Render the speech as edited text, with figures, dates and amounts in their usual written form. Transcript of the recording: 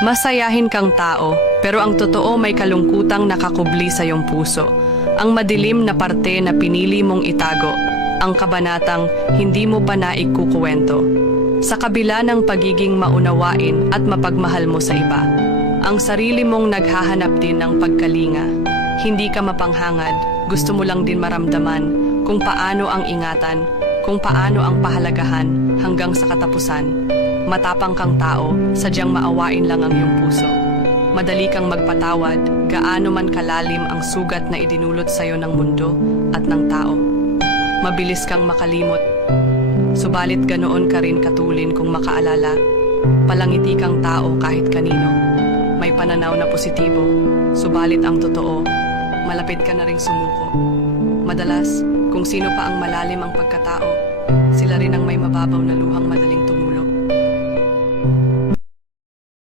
Masayahin kang tao, pero ang totoo may kalungkutang nakakubli sa iyong puso. Ang madilim na parte na pinili mong itago, ang kabanatang hindi mo pa naikukuwento. Sa kabila ng pagiging maunawain at mapagmahal mo sa iba, ang sarili mong naghahanap din ng pagkalinga. Hindi ka mapanghangad, gusto mo lang din maramdaman kung paano ang ingatan, kung paano ang pahalagahan hanggang sa katapusan. Matapang kang tao, sadyang maawain lang ang iyong puso. Madali kang magpatawad, gaano man kalalim ang sugat na idinulot sa iyo ng mundo at ng tao. Mabilis kang makalimot, subalit ganoon ka rin katulin kung makaalala. Palangiti kang tao kahit kanino. May pananaw na positibo, subalit ang totoo, malapit ka na ring sumuko. Madalas, kung sino pa ang malalim ang pagkatao, sila rin ang may mababaw na luhang madaling